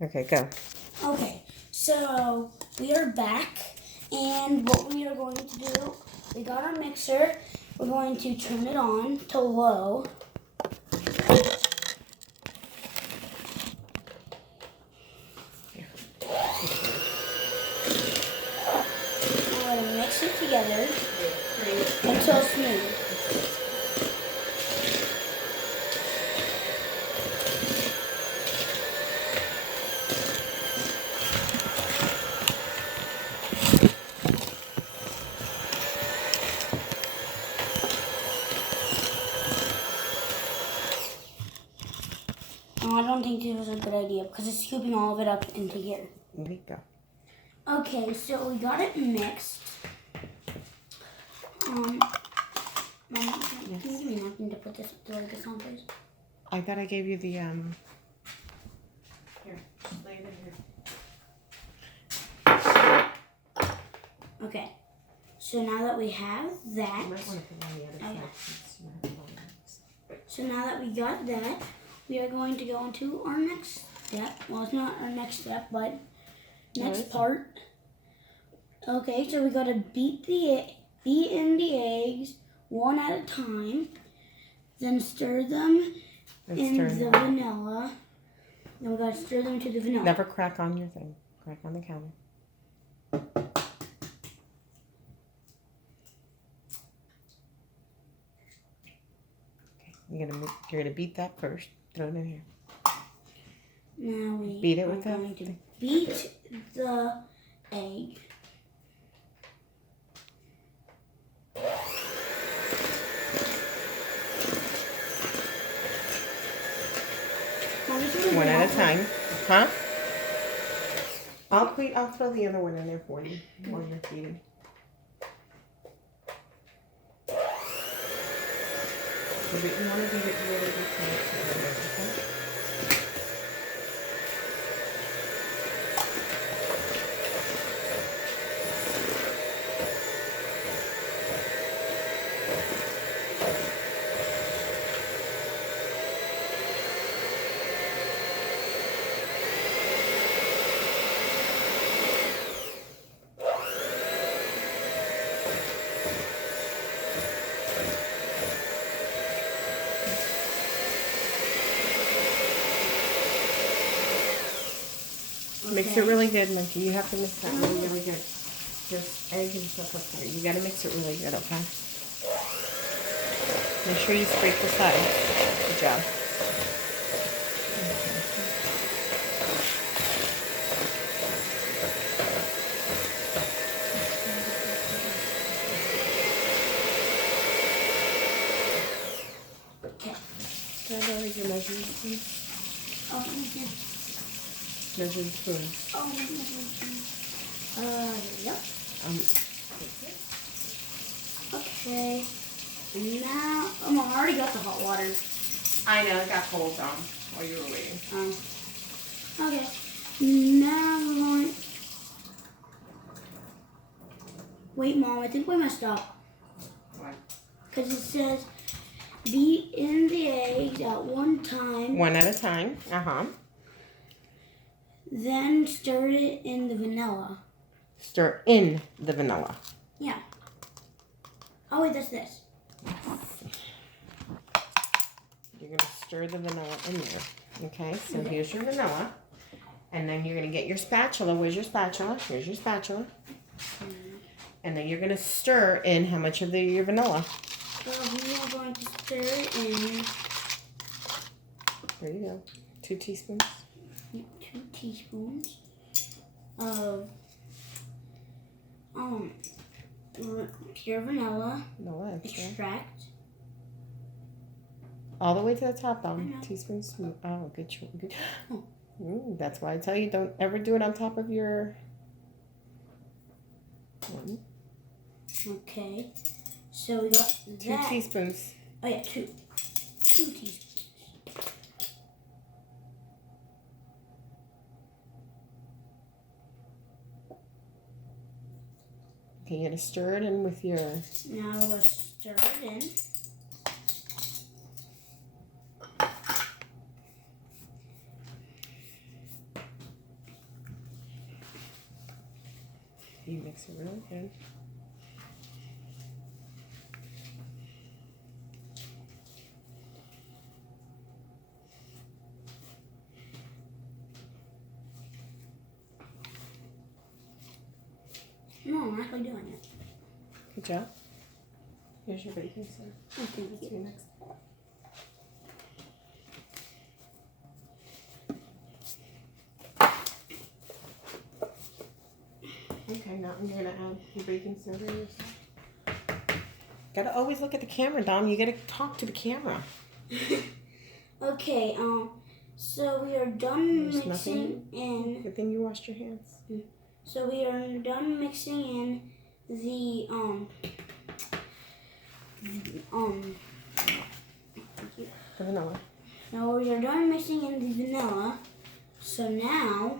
Okay, go. Okay, so we are back, and what we are going to do, we got our mixer. We're going to turn it on to low. We're going to mix it together until smooth. I don't think this was a good idea because it's scooping all of it up into here. There you go. Okay, so we got it mixed. Mom, can you give me a napkin to put this on, please? I thought I gave you the Here, just lay it in here. Okay, so now that we have that, You might want to put it on the other side. So now that we got that, we are going to go into our next step. Well, it's not our next step, but next part. Okay, so we got to beat in the eggs one at a time, then stir them in the vanilla. Then we got to stir them into the vanilla. Never crack on your thing. Crack on the counter. Okay, you're gonna beat that first. Throw it in here. Now we beat it with going to beat the egg. One at a time. Huh? I'll throw the other one in there for you while you're feeding. But you want to beat it really good. Mix it really good, Monkey. You have to mix that really, really good. There's egg and stuff up there. You gotta mix it really good, okay? Make sure you scrape the sides. Good job. Okay. Can I borrow your measuring spoon? Oh, thank you. Measuring spoon. Oh, measuring spoon. Yep. Okay. Now, I already got the hot water. I know, it got cold on while you were waiting. Okay. Now we're going. Wait, Mom, I think we messed up. What? Because it says beat in the eggs at one time. One at a time. Then stir it in the vanilla. Stir in the vanilla. Yeah. Oh, wait, that's this. You're going to stir the vanilla in there. Okay, so here's your vanilla. And then you're going to get your spatula. Where's your spatula? Here's your spatula. And then you're going to stir in how much of your vanilla? So we are going to stir it in. There you go. 2 teaspoons. 2 teaspoons of pure vanilla extract. All the way to the top, though. Teaspoons. Oh, good. That's why I tell you, don't ever do it on top of your one. Okay. So we got 2 teaspoons. Oh, yeah, 2 teaspoons. Okay, you're going to stir it in with your... Now we'll stir it in. you mix it really good. No, I'm actually doing it. Good job. Here's your baking soda. Oh, thank What's you. your next? Okay, now you're gonna add your baking soda. Gotta always look at the camera, Dom. You gotta talk to the camera. Okay, so we are done There's mixing in. Good thing you washed your hands. So we are done mixing in the The vanilla. Now we are done mixing in the vanilla. So now,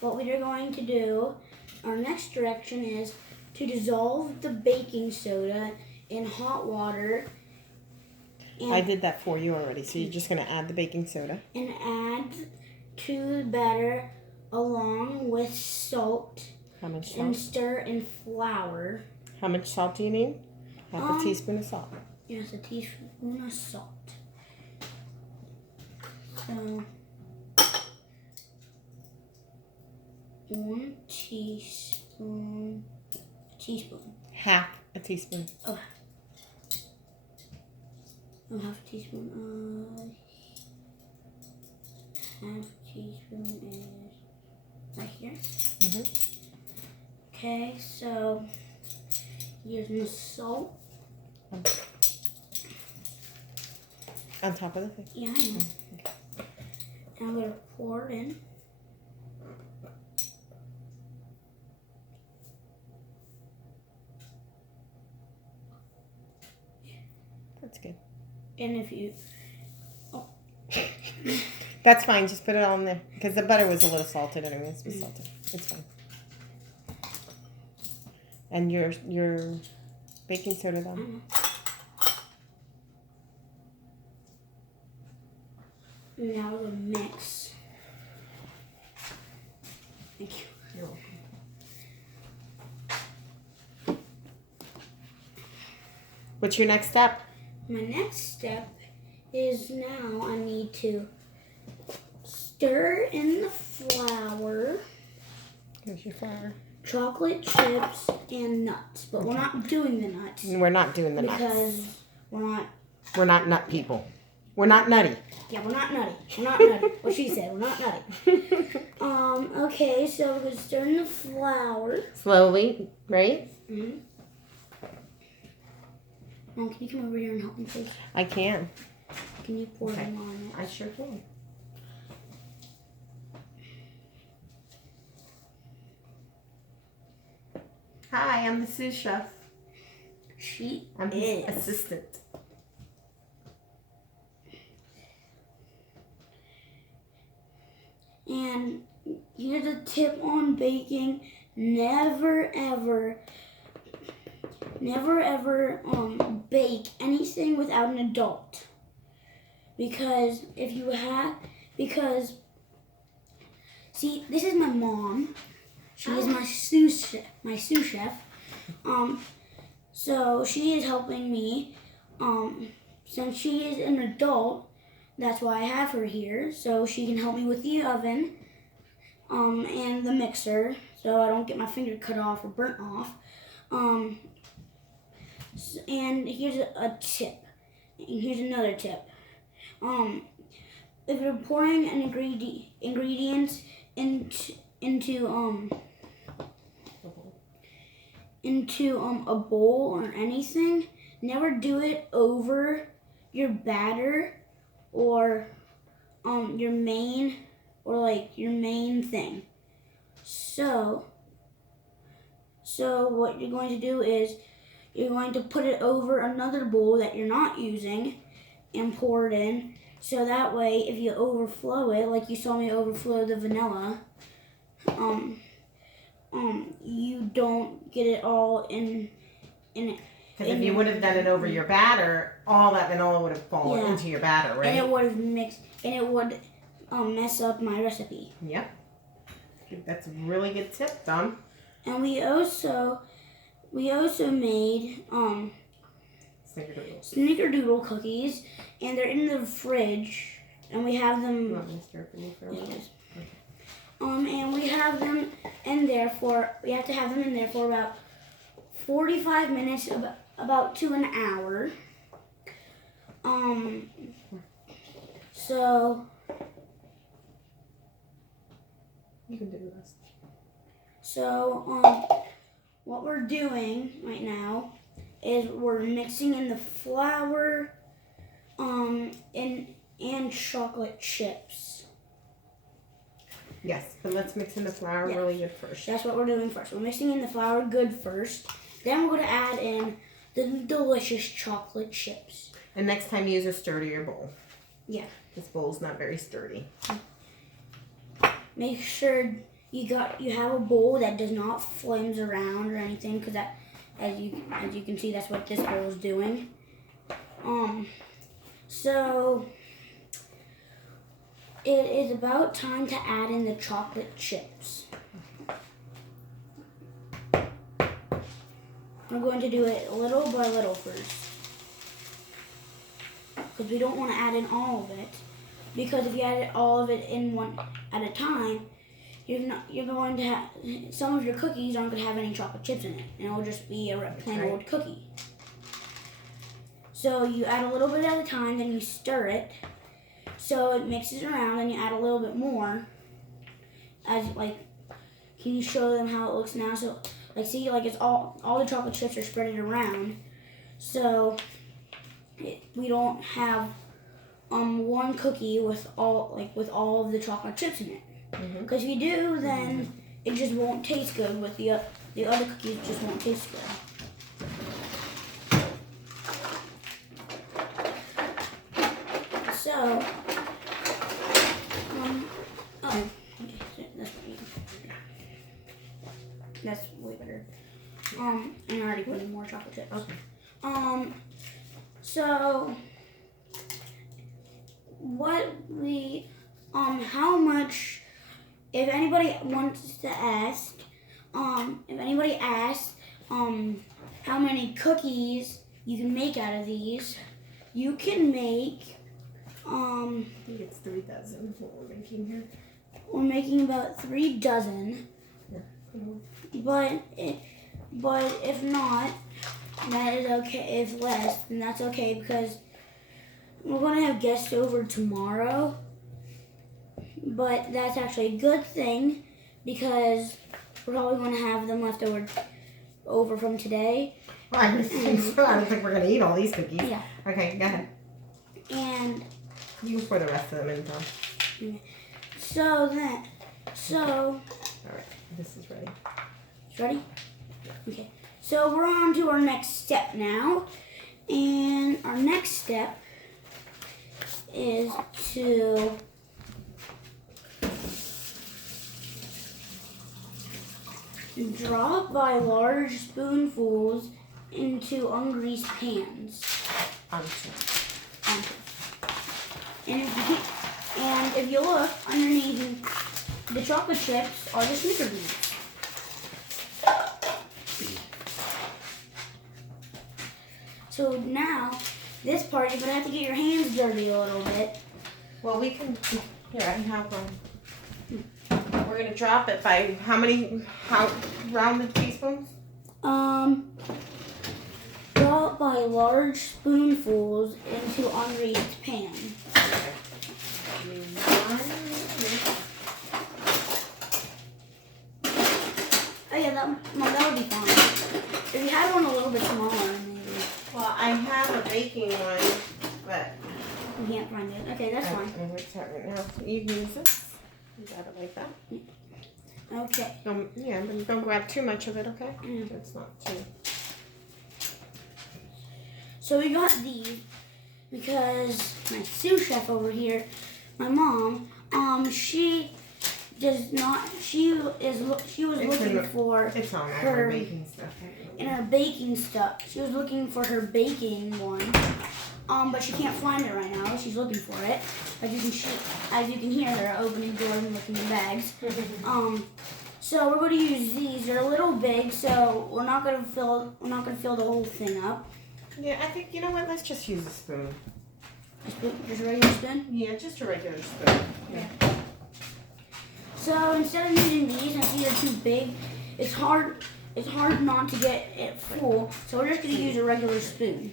what we are going to do, our next direction is to dissolve the baking soda in hot water. I did that for you already. So you're just gonna add the baking soda. And add to the batter along with salt. How much salt? And stir in flour. How much salt do you need? Half a teaspoon of salt. Yes, a teaspoon of salt. So, 1 teaspoon. Half a teaspoon. Oh, half a teaspoon. Half a teaspoon is right here. Okay, so here's my salt. On top of the thing. Yeah, I know. Okay. And I'm gonna pour it in. That's good. And if you That's fine. Just put it all in there because the butter was a little salted anyway. It's salted. It's fine. And your baking soda then. Now we're gonna mix. Thank you. You're welcome. What's your next step? My next step is now I need to stir in the flour, Here's your flour. chocolate chips, and nuts. But we're not doing the nuts We're not doing the because nuts. we're not nut people. We're not nutty. Yeah, we're not nutty. We're not nutty. What she said, we're not nutty. Okay, so we're going to stir in the flour. Slowly, right? Mm-hmm. Mom, can you come over here and help me, please? I can. Can you pour them on it? I sure can. Hi, I'm the sous chef. I'm his assistant. And here's a tip on baking. Never ever bake anything without an adult. Because see, this is my mom. She is my sous chef. So she is helping me. Since she is an adult, that's why I have her here, so she can help me with the oven, and the mixer, so I don't get my finger cut off or burnt off. And here's a tip. And here's another tip. If you're pouring an ingredients into a bowl or anything, never do it over your batter or your main thing. So what you're going to do is you're going to put it over another bowl that you're not using and pour it in. So that way, if you overflow it, like you saw me overflow the vanilla, you don't get it all in it. Because if you would have done it over your batter, all that vanilla would have fallen into your batter, right? And it would have mixed, and it would mess up my recipe. Yep. That's a really good tip, Dom. And we also made snickerdoodle cookies, and they're in the fridge, and we have them. You want me to stir for you for a while? Yes. And we have them in there we have to have them in there for about 45 minutes, about to an hour. So you can do this. So what we're doing right now is we're mixing in the flour and chocolate chips. Yes, but let's mix in the flour really good first. That's what we're doing first. We're mixing in the flour good first. Then we're going to add in the delicious chocolate chips. And next time use a sturdier bowl. Yeah. This bowl's not very sturdy. Make sure you have a bowl that does not flames around or anything, because that, as you can see, that's what this bowl is doing. So it is about time to add in the chocolate chips. We're going to do it little by little first, because we don't want to add in all of it. Because if you add all of it in one at a time, you're going to have, some of your cookies aren't going to have any chocolate chips in it, and it'll just be a plain old cookie. So you add a little bit at a time, then you stir it, so it mixes around, and you add a little bit more. Can you show them how it looks now? So see, it's all the chocolate chips are spreaded around, so we don't have one cookie with all of the chocolate chips in it. Because if you do, then it just won't taste good. With the other cookies, just won't taste good. So, okay, that's way better. And I already put in more chocolate chips. Okay. So how much? If anybody wants to ask, how many cookies you can make out of these, you can make, I think it's 3 dozen what we're making here. We're making about 3 dozen. Yeah. But if not, that is okay. If less, then that's okay, because we're going to have guests over tomorrow. But that's actually a good thing, because we're probably going to have them left over from today. Well, I don't think so. I don't think we're going to eat all these cookies. Yeah. Okay, go ahead. And you can pour the rest of them in, Tom. So. All right, this is ready. It's ready? Okay. So we're on to our next step now. And our next step is to drop by large spoonfuls into ungreased pans. And if you look underneath, the chocolate chips are the snickerdoodles. So now, this part, you're going to have to get your hands dirty a little bit. Well, we can, here, I have one. We're going to drop it by how rounded teaspoons? Drop by large spoonfuls into ungreased pan. Oh yeah, that would be fine. If you had one a little bit smaller, maybe. Well, I have a baking one, but you can't find it. Okay, that's fine. I'm going to start right now. So you can use this. You got it like that. Okay. But don't grab too much of it, okay? It's not too. So we got these because my sous chef over here, my mom, she does not. She was looking for it's on her baking stuff. In her baking stuff. She was looking for her baking one, but she can't find it right now. She's looking for it. As you can hear her opening doors and looking in bags. So we're going to use these. They're a little big, so we're not going to fill the whole thing up. Yeah, I think, you know what, let's just use a spoon. Just a regular spoon? Yeah, just a regular spoon. Yeah. So instead of using these, since these are too big, it's hard not to get it full. So we're just going to use a regular spoon.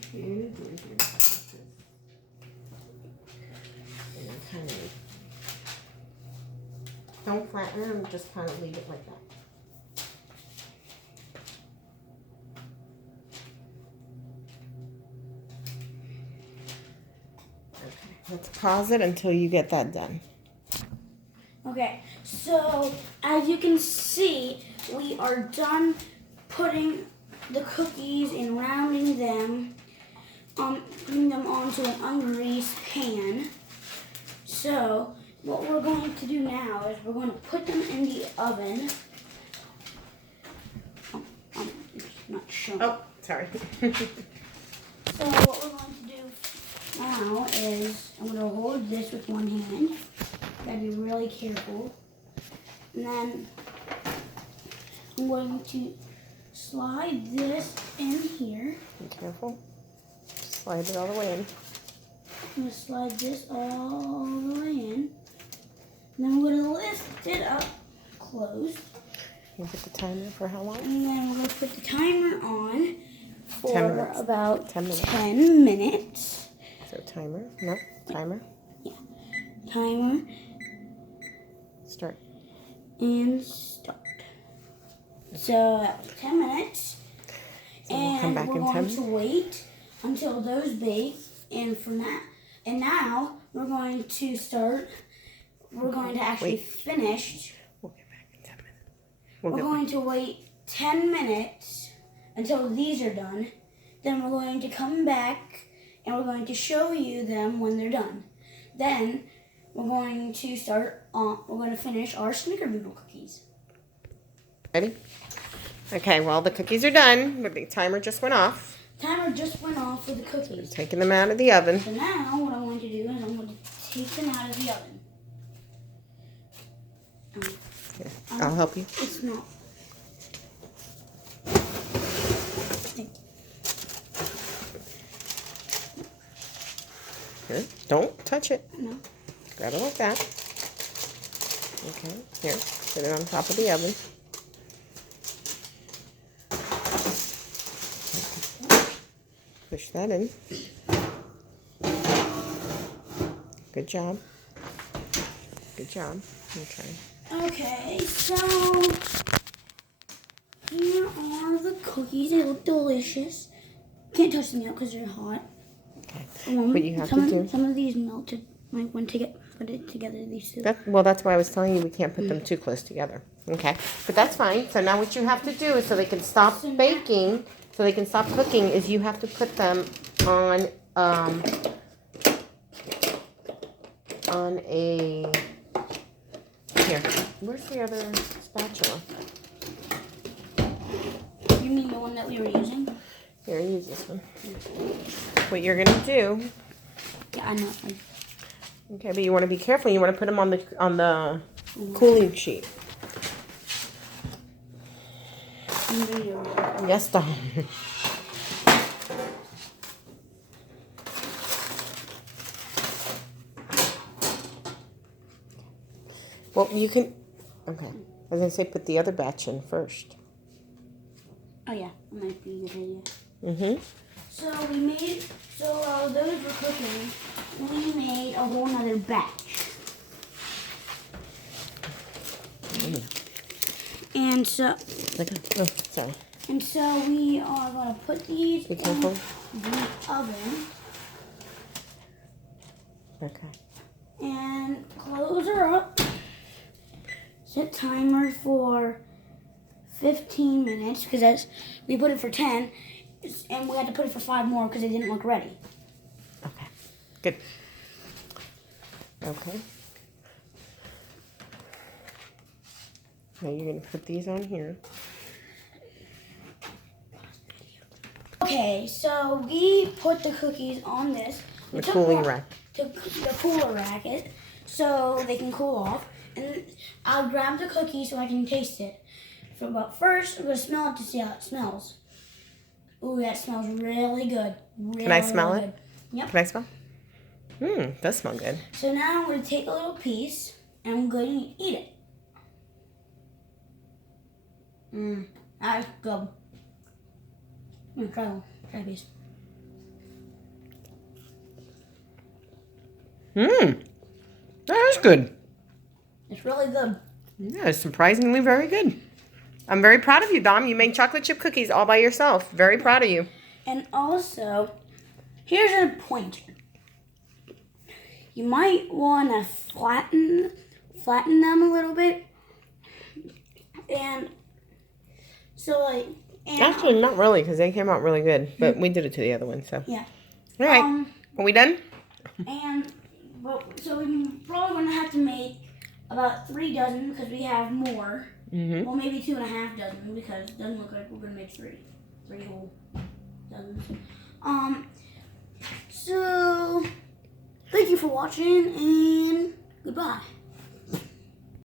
Don't flatten it, and just kind of leave it like that. Okay, let's pause it until you get that done. Okay, so as you can see, we are done putting the cookies and rounding them, putting them onto an ungreased pan. So what we're going to do now is we're going to put them in the oven. It's not showing. Oh, sorry. So what we're going to do now is I'm going to hold this with one hand. Gotta be really careful. And then I'm going to slide this in here. Be careful. Slide it all the way in. I'm going to slide this all the way in. And then we're going to lift it up, closed. You put the timer for how long? And then we're going to put the timer on 10 for minutes. about 10 minutes. 10 minutes. So timer? No, timer. Yeah. Timer. Start. And start. So that was 10 minutes. So we'll come back we're in 10 going minutes. to wait until those bake. And from that, and now we're going to start. We're going to actually finish. We'll get back in 10 minutes. We're going to wait 10 minutes until these are done. Then we're going to come back and we're going to show you them when they're done. Then we're going to start. We're going to finish our snickerdoodle cookies. Ready? Okay, well, the cookies are done, but the timer just went off. Timer just went off for the cookies. Taking them out of the oven. So now what I'm going to do is I'm going to take them out of the oven. Here, I'll help you. It's not. Here, don't touch it. No. Grab it like that. Okay, here, put it on top of the oven. Push that in. Good job. Good job. Okay. Okay, so here are the cookies. They look delicious. Can't touch them yet because they're hot. Okay. What you have to do. Some of these melted. Like when put it together, these two. Well, that's why I was telling you we can't put them too close together. Okay, but that's fine. So now what you have to do is so they can stop baking, so they can stop cooking, is you have to put them on a, here, where's the other spatula? You mean the one that we were using? Here, use this one. What you're gonna do, Yeah, I know. okay, but you want to be careful. You want to put them on the cooling sheet. Yes, darling. Well, you can, okay. I was going to say put the other batch in first. Oh yeah, that might be a good idea. Mm-hmm. So while those were cooking, we made a whole nother batch. And so, Oh, sorry. and so we are going to put these Be in careful. the oven Okay. and close her up. Set timer for 15 minutes because we put it for 10 and we had to put it for 5 more because it didn't look ready. Okay. Good. Okay. Now you're going to put these on here. Okay, so we put the cookies on this. The cooling rack. The cooler rack, so they can cool off. And I'll grab the cookie so I can taste it. But first, I'm going to smell it to see how it smells. Ooh, that smells really good. Can I smell really it? Good. Yep. Can I smell? Does smell good. So now I'm going to take a little piece and I'm going to eat it. That's good. I'm going to try a piece. That is good. It's really good. Yeah, it's surprisingly very good. I'm very proud of you, Dom. You made chocolate chip cookies all by yourself. Very proud of you. And also, here's a pointer. You might want to flatten them a little bit. And so Actually, not really, because they came out really good. But we did it to the other one, so. yeah. All right. Are we done? So we're probably going to have to make about 3 dozen because we have more. Well, maybe 2.5 dozen because it doesn't look like we're going to make 3 whole dozens. So thank you for watching and goodbye.